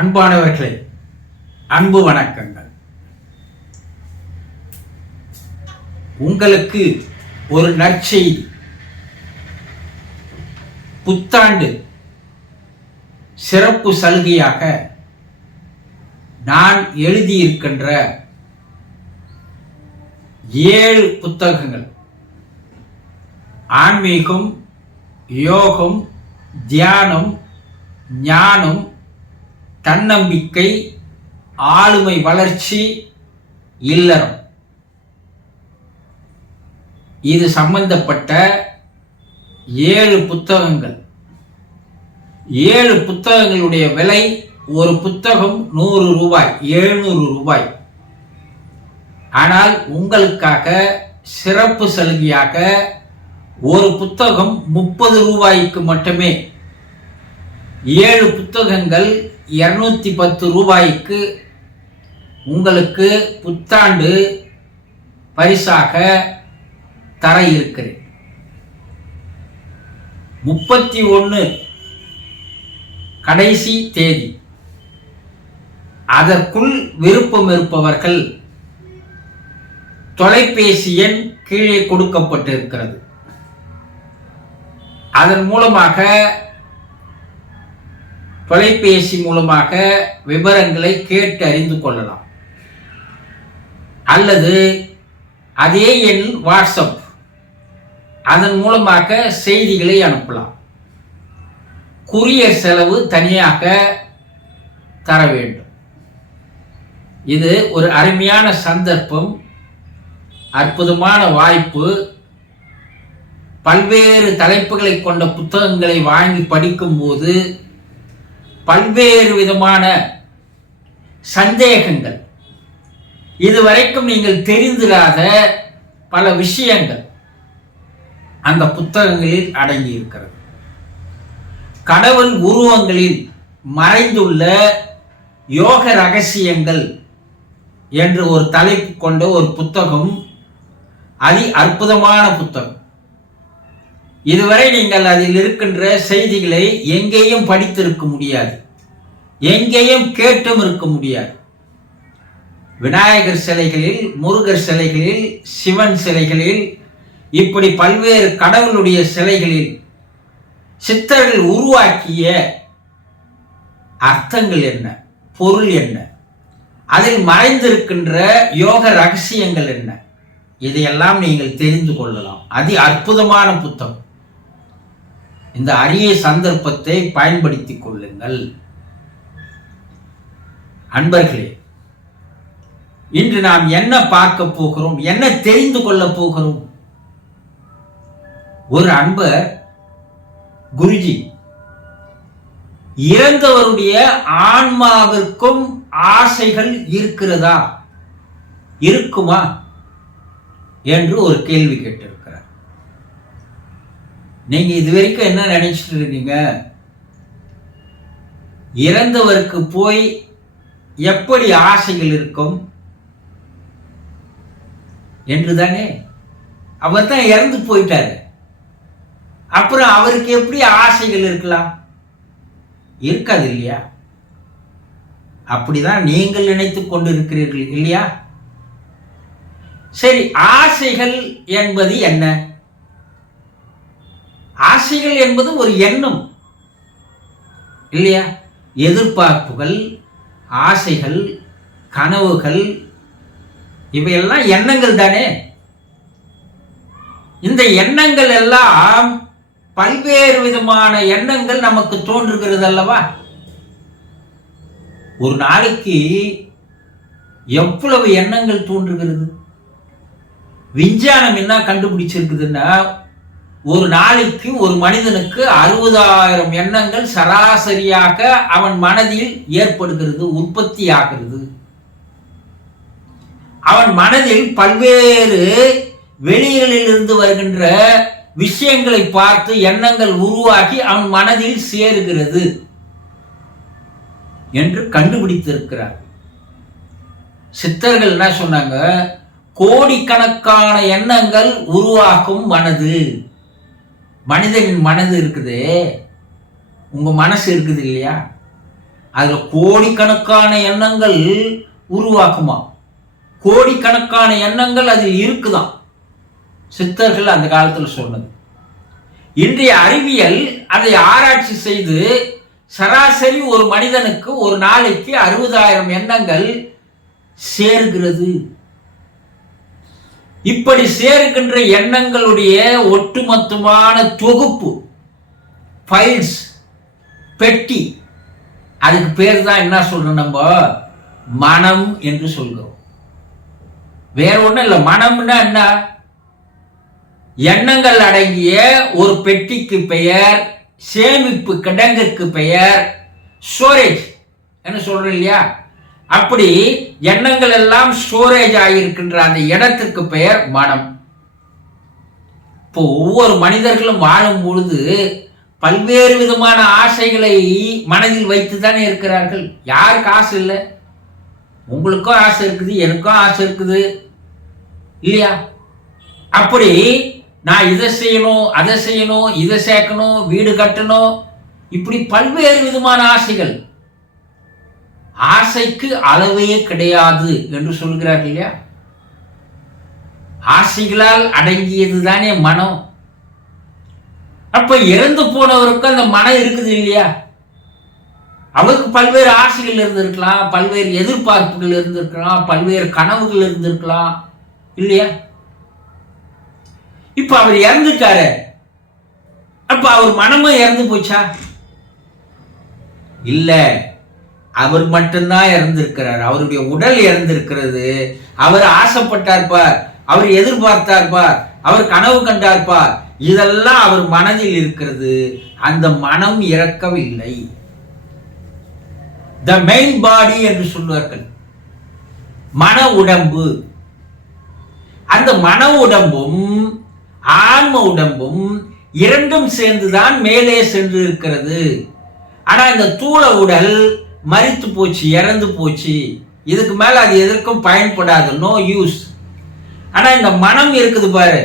அன்பானவர்களே, அன்பு வணக்கங்கள். உங்களுக்கு ஒரு நற்செய்தி. புத்தாண்டு சிறப்பு சலுகையாக நான் எழுதியிருக்கின்ற 7 புத்தகங்கள், ஆன்மீகம், யோகம், தியானம், ஞானம், தன்னம்பிக்கை, ஆளுமை வளர்ச்சி, இல்லறம், இது சம்பந்தப்பட்ட 7 புத்தகங்கள். 7 புத்தகங்களுடைய விலை, ஒரு புத்தகம் 100 ரூபாய், 700 ரூபாய். ஆனால் உங்களுக்காக சிறப்பு சலுகையாக ஒரு புத்தகம் 30 ரூபாய்க்கு மட்டுமே. 7 புத்தகங்கள் 210 ரூபாய்க்கு உங்களுக்கு புத்தாண்டு பரிசாக தர இருக்கிறேன். 31 கடைசி தேதி. அதற்குள் விருப்பம் இருப்பவர்கள் தொலைபேசி எண் கீழே கொடுக்கப்பட்டிருக்கிறது. அதன் மூலமாக, தொலைபேசி மூலமாக விவரங்களை கேட்டு அறிந்து கொள்ளலாம். அல்லது அதே எண் வாட்ஸ்அப், அதன் மூலமாக செய்திகளை அனுப்பலாம். குரியர் செலவு தனியாக தர வேண்டும். இது ஒரு அருமையான சந்தர்ப்பம், அற்புதமான வாய்ப்பு. பல்வேறு தலைப்புகளை கொண்ட புத்தகங்களை வாங்கி படிக்கும்போது பல்வேறு விதமான சந்தேகங்கள், இதுவரைக்கும் நீங்கள் தெரிந்திராத பல விஷயங்கள் அந்த புத்தகங்களில் அடங்கி இருக்கிறது. கடவுள் உருவங்களில் மறைந்துள்ள யோக ரகசியங்கள் என்று ஒரு தலைப்பு கொண்ட ஒரு புத்தகம், அற்புதமான புத்தகம். இதுவரை நீங்கள் அதில் இருக்கின்ற செய்திகளை எங்கேயும் படித்திருக்க முடியாது, எங்கேயும் கேட்டும் இருக்க முடியாது. விநாயகர் சிலைகளில், முருகர் சிலைகளில், சிவன் சிலைகளில், இப்படி பல்வேறு கடவுளுடைய சிலைகளில் சித்தர்கள் உருவாக்கிய அர்த்தங்கள் என்ன, பொருள் என்ன, அதில் மறைந்திருக்கின்ற யோக ரகசியங்கள் என்ன, இதையெல்லாம் நீங்கள் தெரிந்து கொள்ளலாம். அற்புதமான புத்தகம். இந்த அரிய சந்தர்ப்பத்தை பயன்படுத்திக் கொள்ளுங்கள். அன்பர்களே, இன்று நாம் என்ன பார்க்க போகிறோம், என்ன தெரிந்து கொள்ள போகிறோம்? ஒரு அன்பர் குருஜி, இறந்தவருடைய ஆன்மாவிற்கும் ஆசைகள் இருக்கிறதா, இருக்குமா என்று ஒரு கேள்வி கேட்டிருக்கிறார். நீங்க இதுவரைக்கும் என்ன நினைச்சிட்டு இருக்கீங்க? இறந்தவருக்கு போய் எப்படி ஆசைகள் இருக்கும் என்றுதானே. அவர் தான் இறந்து போயிட்டாரு, அப்புறம் அவருக்கு எப்படி ஆசைகள் இருக்கலாம்? இருக்காது இல்லையா? அப்படிதான் நீங்கள் நினைத்துக் கொண்டு இருக்கிறீர்கள் இல்லையா? சரி, ஆசைகள் என்பது என்ன? ஆசைகள் என்பது ஒரு எண்ணம் இல்லையா? எதிர்பார்ப்புகள், ஆசைகள், கனவுகள், இவையெல்லாம் எண்ணங்கள் தானே. இந்த எண்ணங்கள் எல்லாம், பல்வேறு விதமான எண்ணங்கள் நமக்கு தோன்றுகிறது அல்லவா? ஒரு நாளைக்கு எவ்வளவு எண்ணங்கள் தோன்றுகிறது? விஞ்ஞானம் என்ன கண்டுபிடிச்சிருக்குதுன்னா, ஒரு நாளைக்கு ஒரு மனிதனுக்கு 60,000 எண்ணங்கள் சராசரியாக அவன் மனதில் ஏற்படுகிறது, உற்பத்தி ஆகிறது. அவன் மனதில் பல்வேறு வெளிகளில் இருந்து வருகின்ற விஷயங்களை பார்த்து எண்ணங்கள் உருவாகி அவன் மனதில் சேருகிறது என்று கண்டுபிடித்திருக்கிறார். சித்தர்கள் என்ன சொன்னாங்க? கோடிக்கணக்கான எண்ணங்கள் உருவாக்கும் மனது. மனிதனின் மனது இருக்குது, உங்க மனசு இருக்குது இல்லையா? அதுல கோடிக்கணக்கான எண்ணங்கள் உருவாக்குமா, கோடிக்கணக்கான எண்ணங்கள் அதில் இருக்குதான். சித்தர்கள் அந்த காலத்தில் சொன்னது. இன்றைய அறிவியல் அதை ஆராய்ச்சி செய்து சராசரி ஒரு மனிதனுக்கு ஒரு நாளைக்கு 60,000 எண்ணங்கள் சேர்கிறது. இப்படி சேர்க்கின்ற எண்ணங்களுடைய ஒட்டுமொத்தமான தொகுப்பு, ஃபைல்ஸ், பெட்டி, அதுக்கு பேர் தான் என்ன சொல்றோம், நம்ம மனம் என்று சொல்கிறோம். வேற ஒண்ணும் இல்லை. மனம்னா என்ன? எண்ணங்கள் அடங்கிய ஒரு பெட்டிக்கு பெயர், சேமிப்பு கிடங்குக்கு பெயர் ஸ்டோரேஜ் என்ன சொல்றோம் இல்லையா? அப்படி எண்ணங்கள் எல்லாம் ஸ்டோரேஜ் ஆகியிருக்கின்ற அந்த இடத்திற்கு பெயர் மனம். இப்போ ஒவ்வொரு மனிதர்களும் வாழும் பொழுது பல்வேறு விதமான ஆசைகளை மனதில் வைத்து தானே இருக்கிறார்கள். யாருக்கு ஆசை இல்லை? உங்களுக்கும் ஆசை இருக்குது, எனக்கும் ஆசை இருக்குது இல்லையா? அப்படி நான் இதை செய்யணும், அதை செய்யணும், இதை சேர்க்கணும், வீடு கட்டணும், இப்படி பல்வேறு விதமான ஆசைகள். ஆசைக்கு அளவே கிடையாது என்று சொல்கிறார்கள் இல்லையா? ஆசைகளால் அடங்கியது தானே மனம். அப்ப இறந்து போனவருக்கு அந்த மனம் இருக்குது இல்லையா? அவருக்கு பல்வேறு ஆசைகள் இருந்திருக்கலாம், பல்வேறு எதிர்பார்ப்புகள் இருந்திருக்கலாம், பல்வேறு கனவுகள் இருந்திருக்கலாம் இல்லையா? இப்ப அவர் இறந்துட்டாரு, அப்ப அவர் மனமும் இறந்து போச்சா? இல்ல, அவர் மட்டும்தான் இறந்திருக்கிறார். அவருடைய உடல் இறந்திருக்கிறது. அவர் ஆசைப்பட்டார்பார், அவர் எதிர்பார்த்தார்பார், அவர் கனவு கண்டார்பார், இதெல்லாம் அவர் மனதில் இருக்கிறது. அந்த மனம் இறக்கவில்லை. த மெயின் பாடி என்று சொல்வார்கள், மன உடம்பு. அந்த மன உடம்பும் ஆன்ம உடம்பும் இரண்டும் சேர்ந்துதான் மேலே சென்று இருக்கிறது. ஆனா இந்த தூள உடல் மரித்து போச்சு, இறந்து போச்சு. இதுக்கு மேல அது எதற்கும் பயன்படாது, நோ யூஸ். ஆனா இந்த மனம் இருக்குது பாரு,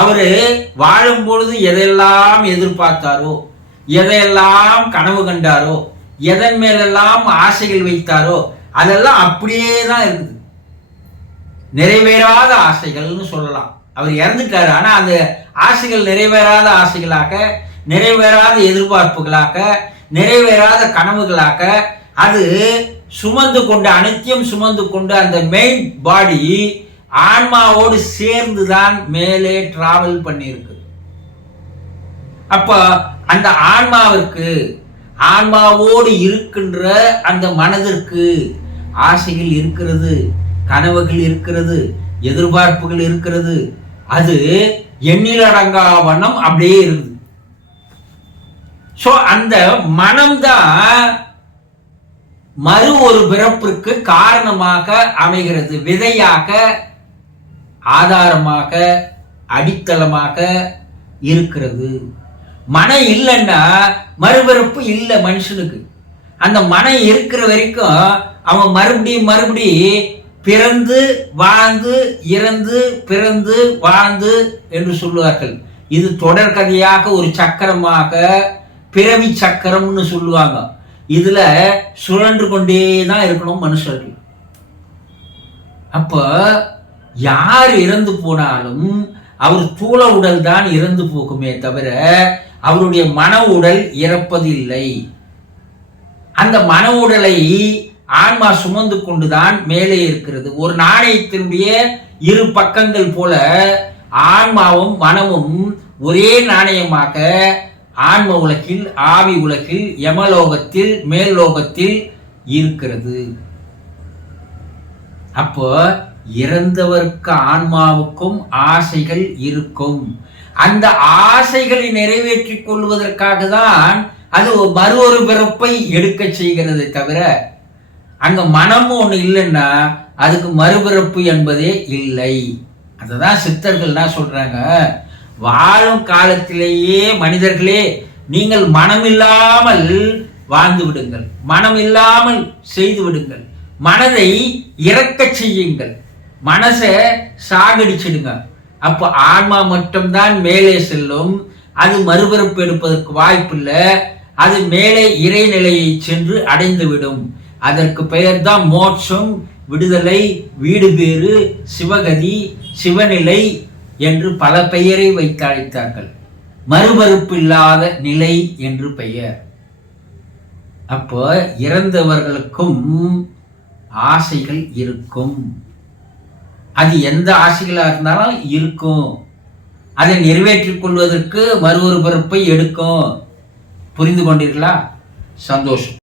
அவரு வாழும் பொழுது எதையெல்லாம் எதிர்பார்த்தாரோ, எதையெல்லாம் கனவு கண்டாரோ, எதன் மேலெல்லாம் ஆசைகள் வைத்தாரோ, அதெல்லாம் அப்படியே தான் இருக்குது. நிறைவேறாத ஆசைகள்னு சொல்லலாம். அவர் இறந்துட்டாரு, ஆனா அந்த ஆசைகள் நிறைவேறாத ஆசைகளாக, நிறைவேறாத எதிர்பார்ப்புகளாக, நிறைவேறாத கனவுகளாக அது சுமந்து கொண்டு, அனைத்தையும் சுமந்து கொண்டு அந்த மெயின் பாடி ஆன்மாவோடு சேர்ந்துதான் மேலே டிராவல் பண்ணியிருக்கு. அப்ப அந்த ஆன்மாவிற்கு, ஆன்மாவோடு இருக்கின்ற அந்த மனதிற்கு ஆசைகள் இருக்கிறது, கனவுகள் இருக்கிறது, எதிர்பார்ப்புகள் இருக்கிறது. அது எண்ணிலடங்கா வண்ணம் அப்படியே இருக்குது. சோ அந்த மனம்தான் மறு ஒரு பிறப்பிற்கு காரணமாக அமைகிறது, விதையாக, ஆதாரமாக, அடித்தளமாக இருக்கிறது. மனம் இல்லைன்னா மறுபிறப்பு இல்லை மனுஷனுக்கு. அந்த மனம் இருக்கிற வரைக்கும் அவன் மறுபடியும் பிறந்து வாழ்ந்து இறந்து பிறந்து வாழ்ந்து என்று சொல்லுவார்கள். இது தொடர் கதையாக ஒரு சக்கரமாக, பிறவி சக்கரம்னு சொல்லுவாங்க. இதுல சுழன்று கொண்டே தான் இருக்கணும் மனுஷர்கள். அப்ப யார் இறந்து போனாலும் அவர் தூள உடல் தான் இறந்து போகுமே தவிர அவருடைய மன உடல் இறப்பதில்லை. அந்த மன உடலை ஆன்மா சுமந்து கொண்டுதான் மேலே இருக்கிறது. ஒரு நாணயத்தினுடைய இரு பக்கங்கள் போல ஆன்மாவும் மனமும் ஒரே நாணயமாக ஆன்ம உலகில், ஆவி உலகில், யமலோகத்தில், மேல் லோகத்தில் இருக்கிறது. அப்போ இறந்தவருக்கு ஆன்மாவுக்கும் ஆசைகள் இருக்கும். அந்த ஆசைகளை நிறைவேற்றிக் கொள்வதற்காக தான் அது மறு ஒரு பிறப்பை எடுக்க செய்கிறது தவிர அங்க மனமும் ஒண்ணு இல்லைன்னா அதுக்கு மறுபிறப்பு என்பதே இல்லை. அததான் சித்தர்கள் என்ன சொல்றாங்க, வாழும் காலத்திலேயே மனிதர்களே நீங்கள் மனமில்லாமல் வாழ்ந்து விடுங்கள், மனமில்லாமல் செய்து விடுங்கள், மனதை இறக்க செய்யுங்கள், மனசை சாகடிச்சிடுங்க. அப்போ ஆன்மா மட்டும்தான் மேலே செல்லும். அது மறுபிறப்பு எடுப்பதற்கு வாய்ப்பில்லை. அது மேலே இறைநிலையை சென்று அடைந்துவிடும். அதற்கு பெயர்தான் மோட்சம், விடுதலை, வீடு பேறு, சிவகதி, சிவநிலை என்று பல பெயரை வைத்து அழைத்தார்கள். மறுமறுப்பு இல்லாத நிலை என்று பெயர். அப்போ இறந்தவர்களுக்கும் ஆசைகள் இருக்கும். அது எந்த ஆசைகளா இருந்தாலும் இருக்கும். அதை நிறைவேற்றிக் கொள்வதற்கு மறு ஒரு பிறப்பை எடுக்கும். புரிந்து கொண்டீர்களா? சந்தோஷம்.